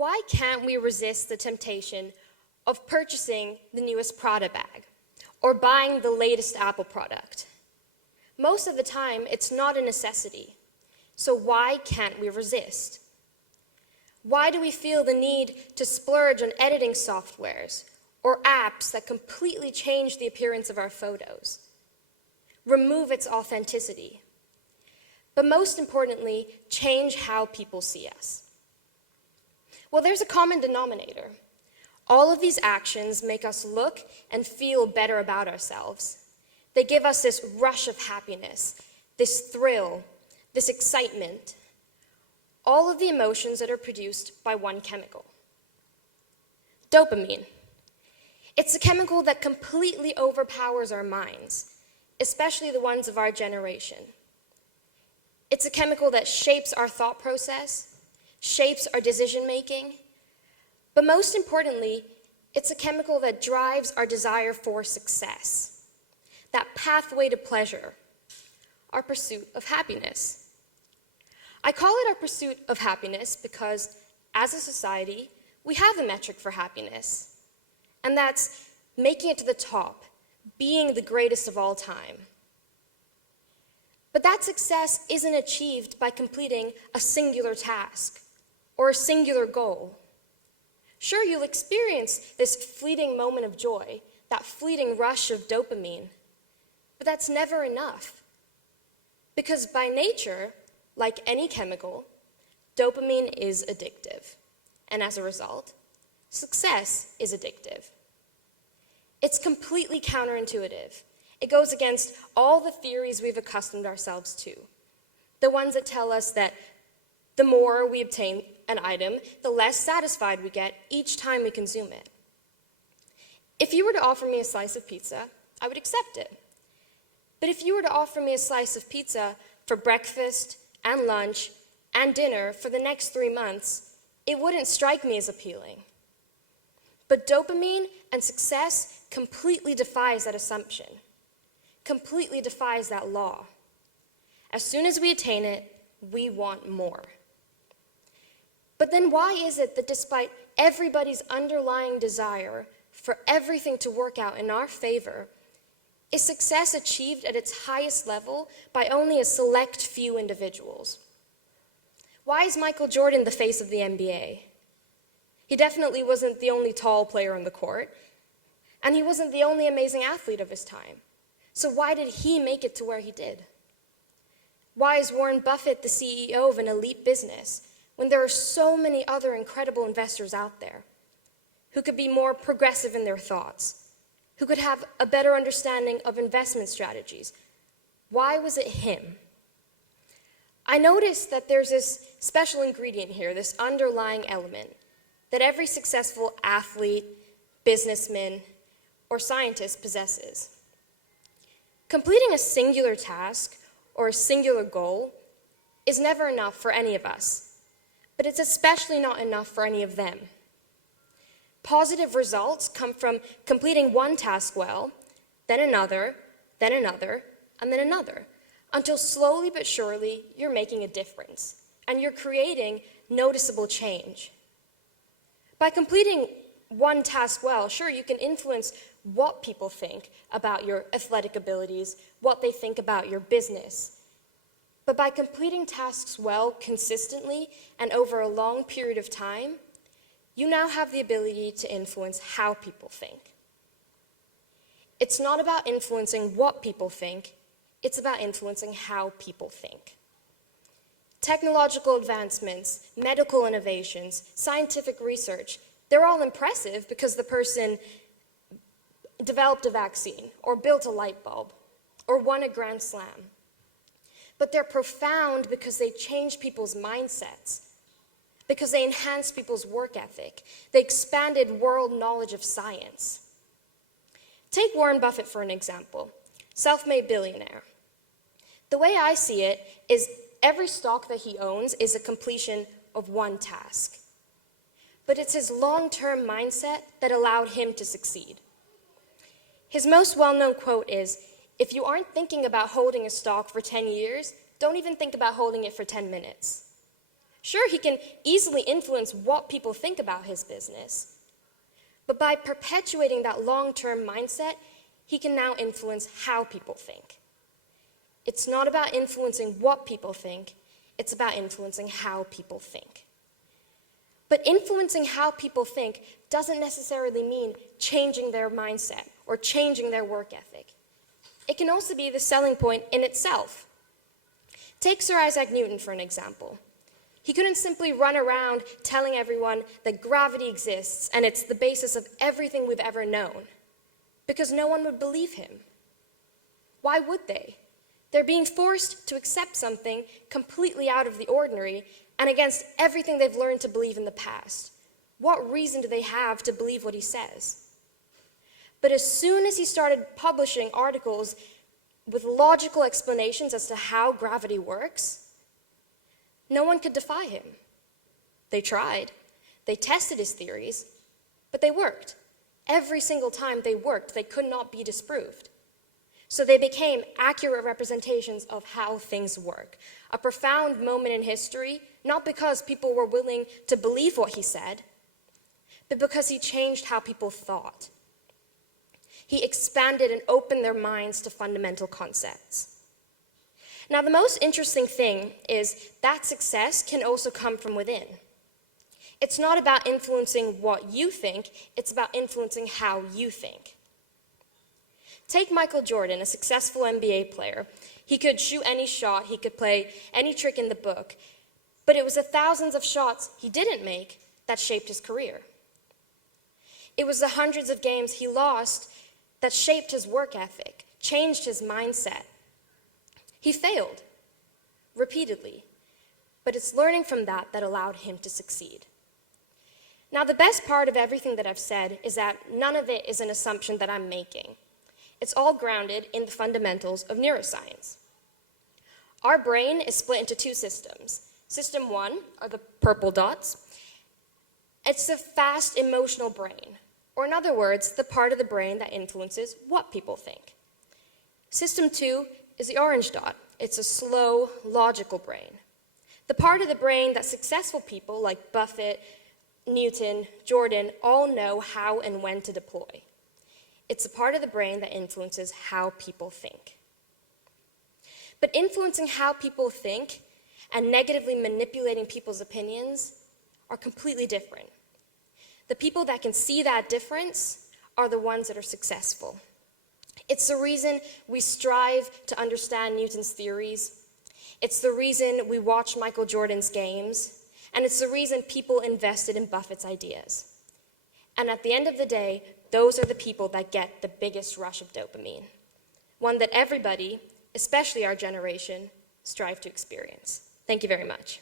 Why can't we resist the temptation of purchasing the newest Prada bag or buying the latest Apple product? Most of the time, it's not a necessity. So why can't we resist? Why do we feel the need to splurge on editing softwares or apps that completely change the appearance of our photos, remove its authenticity, but most importantly, change how people see us? Well, there's a common denominator. All of these actions make us look and feel better about ourselves. They give us this rush of happiness, this thrill, this excitement, all of the emotions that are produced by one chemical: dopamine. It's a chemical that completely overpowers our minds, especially the ones of our generation. It's a chemical that shapes our thought process, shapes our decision-making, but most importantly, it's a chemical that drives our desire for success, that pathway to pleasure, our pursuit of happiness. I call it our pursuit of happiness because, as a society, we have a metric for happiness, and that's making it to the top, being the greatest of all time. But that success isn't achieved by completing a singular task or a singular goal. Sure, you'll experience this fleeting moment of joy, that fleeting rush of dopamine, but that's never enough. Because by nature, like any chemical, dopamine is addictive, and as a result, success is addictive. It's completely counterintuitive. It goes against all the theories we've accustomed ourselves to, the ones that tell us that the more we obtain an item, the less satisfied we get each time we consume it. If you were to offer me a slice of pizza, I would accept it. But if you were to offer me a slice of pizza for breakfast and lunch and dinner for the next 3 months, it wouldn't strike me as appealing. But dopamine and success completely defies that assumption, completely defies that law. As soon as we attain it, we want more. But then why is it that despite everybody's underlying desire for everything to work out in our favor, is success achieved at its highest level by only a select few individuals? Why is Michael Jordan the face of the NBA? He definitely wasn't the only tall player on the court, and he wasn't the only amazing athlete of his time. So why did he make it to where he did? Why is Warren Buffett the CEO of an elite business when there are so many other incredible investors out there who could be more progressive in their thoughts, who could have a better understanding of investment strategies? Why was it him? I noticed that there's this special ingredient here, this underlying element, that every successful athlete, businessman, or scientist possesses. Completing a singular task or a singular goal is never enough for any of us, but it's especially not enough for any of them. Positive results come from completing one task well, then another, and then another, until slowly but surely you're making a difference and you're creating noticeable change. By completing one task well, sure, you can influence what people think about your athletic abilities, what they think about your business. But by completing tasks well consistently and over a long period of time, you now have the ability to influence how people think. It's not about influencing what people think, it's about influencing how people think. Technological advancements, medical innovations, scientific research, they're all impressive because the person developed a vaccine, or built a light bulb, or won a Grand Slam. But they're profound because they change people's mindsets, because they enhance people's work ethic. They expanded world knowledge of science. Take Warren Buffett for an example, self-made billionaire. The way I see it is every stock that he owns is a completion of one task. But it's his long-term mindset that allowed him to succeed. His most well-known quote is, "If you aren't thinking about holding a stock for 10 years, don't even think about holding it for 10 minutes." Sure, he can easily influence what people think about his business, but by perpetuating that long-term mindset, he can now influence how people think. It's not about influencing what people think, it's about influencing how people think. But influencing how people think doesn't necessarily mean changing their mindset or changing their work ethic. It can also be the selling point in itself. Take Sir Isaac Newton for an example. He couldn't simply run around telling everyone that gravity exists and it's the basis of everything we've ever known, because no one would believe him. Why would they? They're being forced to accept something completely out of the ordinary and against everything they've learned to believe in the past. What reason do they have to believe what he says? But as soon as he started publishing articles with logical explanations as to how gravity works, no one could defy him. They tried. They tested his theories, but they worked. Every single time they worked, they could not be disproved. So they became accurate representations of how things work. A profound moment in history, not because people were willing to believe what he said, but because he changed how people thought. He expanded and opened their minds to fundamental concepts. Now, the most interesting thing is that success can also come from within. It's not about influencing what you think, it's about influencing how you think. Take Michael Jordan, a successful NBA player. He could shoot any shot, he could play any trick in the book, but it was the thousands of shots he didn't make that shaped his career. It was the hundreds of games he lost that shaped his work ethic, changed his mindset. He failed repeatedly, but it's learning from that that allowed him to succeed. Now, the best part of everything that I've said is that none of it is an assumption that I'm making. It's all grounded in the fundamentals of neuroscience. Our brain is split into two systems. System 1 are the purple dots. It's the fast emotional brain, or in other words, the part of the brain that influences what people think. System 2 is the orange dot. It's a slow, logical brain. The part of the brain that successful people like Buffett, Newton, Jordan all know how and when to deploy. It's a part of the brain that influences how people think. But influencing how people think and negatively manipulating people's opinions are completely different. The people that can see that difference are the ones that are successful. It's the reason we strive to understand Newton's theories. It's the reason we watch Michael Jordan's games. And it's the reason people invested in Buffett's ideas. And at the end of the day, those are the people that get the biggest rush of dopamine, one that everybody, especially our generation, strive to experience. Thank you very much.